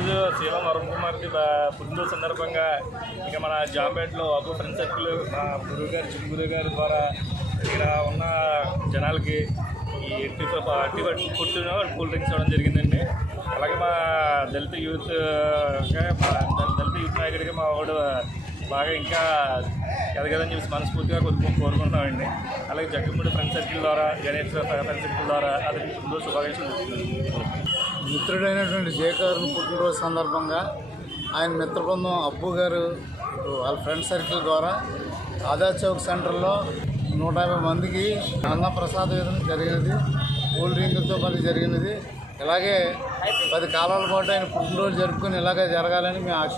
ఈరోజు శ్రీరామ్ అరుణ్ కుమార్కి పుట్టినరోజు సందర్భంగా ఇక మన జాంపేటలో ఒక ఫ్రెండ్ సర్కిల్ మా గురువు గారు గురువు గారి ద్వారా ఇక్కడ ఉన్న జనాలకి ఈ టిఫర్ టిఫర్ ఫుడ్ను కూల్ డ్రింక్స్ ఇవ్వడం జరిగిందండి. అలాగే మా దళిత యూత్ దళిత యూత్ నాయకుడిగా మా వాడు బాగా ఇంకా ఎదగదని చెప్పి మనస్ఫూర్తిగా కొద్దిగా కోరుకుంటున్నామండి. అలాగే జగ్గంపూడి ఫ్రెండ్ సర్కిల్ ద్వారా గణేష్ ఫ్రెండ్ సర్కిల్ ద్వారా అతనికి శుభాకాంక్షలు మిత్రుడైనటువంటి జయకారుని పుట్టినరోజు సందర్భంగా ఆయన మిత్రబృందం అబ్బు గారు వాళ్ళ ఫ్రెండ్ సర్కిల్ ద్వారా ఆదా చౌక్ సెంటర్లో నూట యాభై మందికి అన్నప్రసాద విధం జరిగినది కూల్ డ్రింకులతో పాటు జరిగినది. ఇలాగే పది కాలాల పాటు ఆయన పుట్టినరోజు జరుపుకొని ఇలాగే జరగాలని మేము ఆశ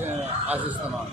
ఆశిస్తున్నాం.